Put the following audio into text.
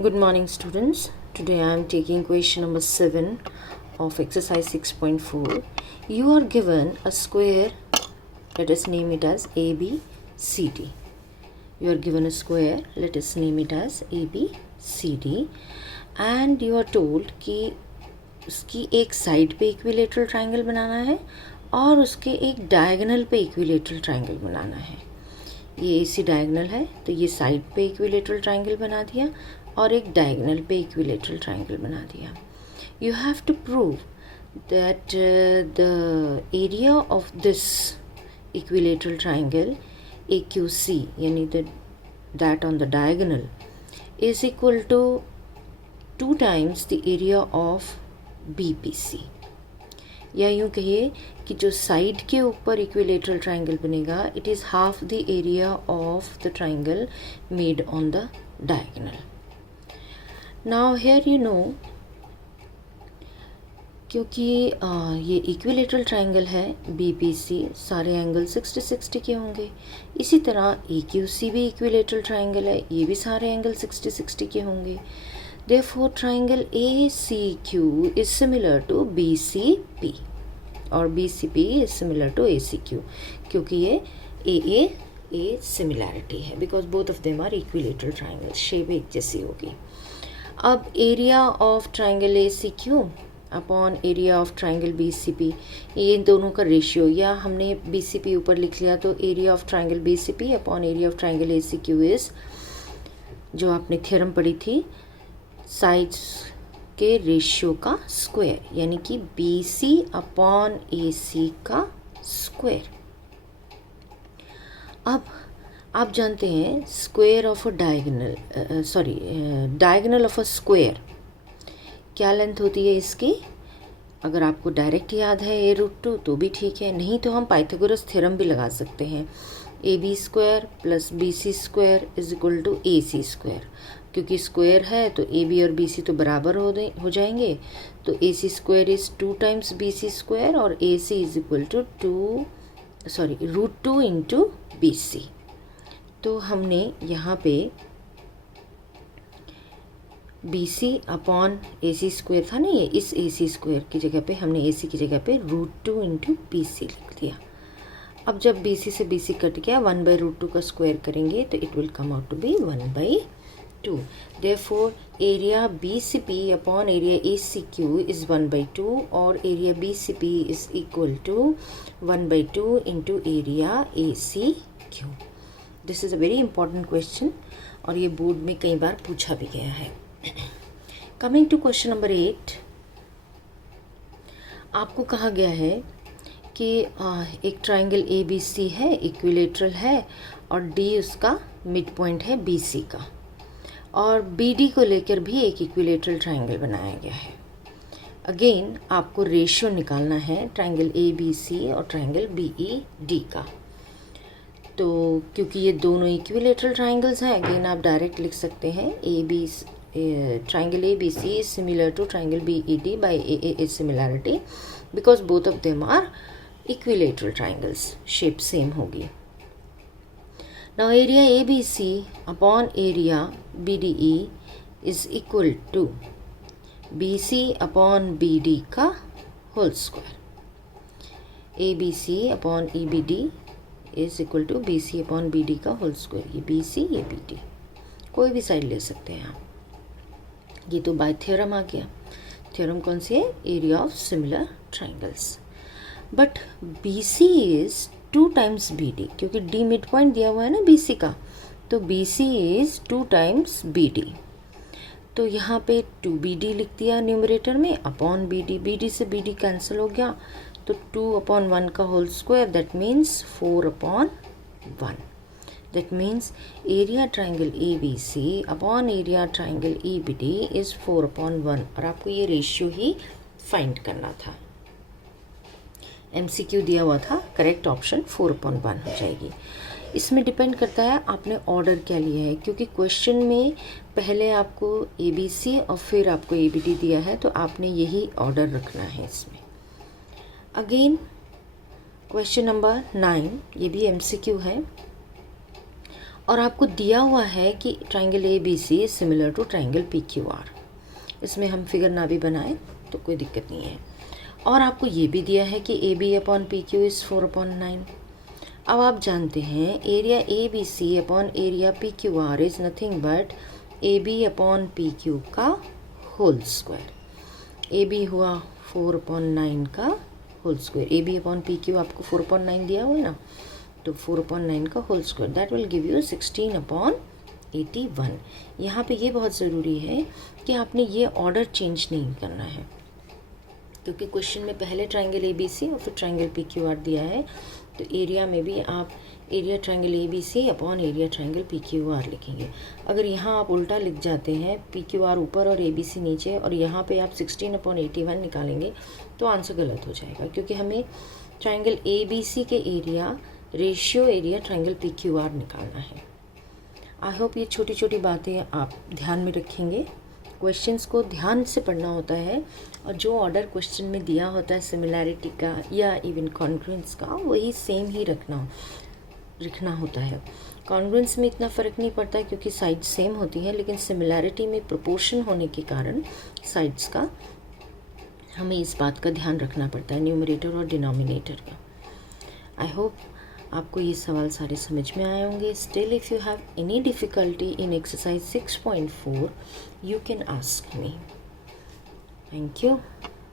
Good morning, students. Today I am taking question number 7 of exercise 6.4. You are given a square, let us name it as ABCD. You are given a square, let us name it as ABCD, and you are told कि उसकी एक side पे equilateral triangle बनाना है और उसके एक diagonal पे equilateral triangle बनाना है. ये AC डायगोनल है तो ये साइड पे इक्विलेटरल ट्रायंगल बना दिया और एक डायगोनल पे इक्विलेटरल ट्रायंगल बना दिया. You have to prove that the area of this equilateral triangle AQC यानी that on the diagonal is equal to 2 times the area of BPC. या यूँ कहिए कि जो साइड के ऊपर इक्विलेटरल ट्रायंगल बनेगा it is half the area of the triangle made on the diagonal. Now here you know, क्योंकि ये इक्विलेटरल ट्रायंगल है BPC, सारे एंगल 60-60 के होंगे. इसी तरह AQC भी इक्विलेटरल ट्रायंगल है, ये भी सारे एंगल 60-60 के होंगे. Therefore, triangle ACQ is similar to BCP और BCP is similar to ACQ क्योंकि ये AA similarity है because both of them are equilateral triangles. Shape एक जैसी होगी. अब area of triangle ACQ upon area of triangle BCP, ये इन दोनों का रेशियो, या हमने BCP ऊपर लिख लिया तो area of triangle BCP upon area of triangle ACQ is, जो आपने थ्योरम पढ़ी थी, साइड्स के रेशियो का स्क्वायर, यानी कि BC अपॉन AC का स्क्वायर. अब आप जानते हैं square of a diagonal, diagonal of a square क्या लेंथ होती है इसकी. अगर आपको डायरेक्ट याद है a√2 तो भी ठीक है, नहीं तो हम पाइथागोरस थ्योरम भी लगा सकते हैं. AB square plus BC square is equal to AC square. क्योंकि स्क्वायर है तो AB और BC तो बराबर हो जाएंगे, तो AC square is 2 times BC square और AC is equal to √2 into BC. तो हमने यहाँ पे BC अपॉन AC स्क्वायर था ना, ये इस AC स्क्वायर की जगह पे हमने AC की जगह पे √2 इंटू BC लिख दिया. अब जब BC से BC कट गया 1/√2 का स्क्वायर करेंगे तो it will come out to be 1/2. Therefore, area BCP upon area ACQ is 1/2 और area BCP is equal to 1/2 into area ACQ. This is a very important question और ये board में कई बार पूछा भी गया है. कमिंग टू क्वेश्चन नंबर 8, आपको कहा गया है कि एक ट्रायंगल ABC है, इक्विलेटरल है और D उसका मिड पॉइंट है BC का, और BD को लेकर भी एक इक्विलेटरल ट्रायंगल बनाया गया है. अगेन आपको रेशियो निकालना है ट्रायंगल ABC और ट्रायंगल BED का. तो क्योंकि ये दोनों इक्विलेटरल ट्रायंगल्स हैं, अगेन आप डायरेक्ट लिख सकते हैं triangle ABC is similar to triangle BED by AA similarity because both of them are equilateral triangles. Shape same होगी. Now area ABC upon area BDE is equal to BC upon BD का whole square. ABC upon EBD is equal to BC upon BD का whole square. ये BC ये BD, कोई भी side ले सकते हैं आप. ये तो बाय थ्योरम आ गया. थ्योरम कौन सी है? Area of similar triangles. But BC is 2 times BD, क्योंकि D मिड पॉइंट दिया हुआ है ना BC का, तो BC इज 2 टाइम्स BD. तो यहाँ पे 2BD लिख दिया न्यूमरेटर में अपॉन BD से BD कैंसिल हो गया, तो 2/1 का whole square, that means 4/1. That means area triangle ABC upon area triangle EBD is 4/1 और आपको ये रेशियो ही फाइंड करना था. MCQ दिया हुआ था, करेक्ट ऑप्शन 4/1 हो जाएगी. इसमें डिपेंड करता है आपने ऑर्डर क्या लिया है, क्योंकि क्वेश्चन में पहले आपको ABC और फिर आपको EBD दिया है, तो आपने यही ऑर्डर रखना है इसमें. अगेन क्वेश्चन नंबर 9, ये भी MCQ है और आपको दिया हुआ है कि triangle A B C is similar to triangle P Q R. इसमें हम फिगर ना भी बनाएं तो कोई दिक्कत नहीं है। और आपको ये भी दिया है कि A B upon P Q is 4/9। अब आप जानते हैं area A B C upon area P Q R is nothing but A B upon P Q का होल स्क्वायर। ए बी हुआ 4/9 का whole square. A B upon P Q आपको 4/9 दिया हुआ है ना, तो 4/9 का whole square that will give you 16/81। यहाँ पे ये बहुत ज़रूरी है कि आपने ये ऑर्डर चेंज नहीं करना है, क्योंकि क्वेश्चन में पहले ट्राइंगल ए बी सी और फिर ट्राइंगल पी क्यू आर दिया है, तो एरिया में भी आप area triangle A B C upon area triangle P Q R लिखेंगे। अगर यहाँ आप उल्टा लिख जाते हैं, पी क्यू आर ऊपर और ए बी सी नीचे, और यहाँ पे आप 16/81 निकालेंगे तो आंसर गलत हो जाएगा, क्योंकि हमें ट्राइंगल ए बी सी के area ratio area triangle P Q are निकालना है। आई होप ये छोटी छोटी बातें आप ध्यान में रखेंगे। क्वेश्चंस को ध्यान से पढ़ना होता है, और जो ऑर्डर क्वेश्चन में दिया होता है सिमिलैरिटी का या इवन कॉन्ग्रुएंस का, वही सेम ही रखना होता है। कॉन्ग्रुएंस में इतना फ़र्क नहीं पड़ता क्योंकि साइड्स सेम होती हैं, लेकिन सिमिलैरिटी में प्रोपोर्शन होने के कारण साइड्स का हमें इस बात का ध्यान रखना पड़ता है, न्यूमरेटर और डिनोमिनेटर का। आई होप आपको ये सवाल सारे समझ में आए होंगे। Still if you have any difficulty in exercise 6.4 you can ask me. Thank you.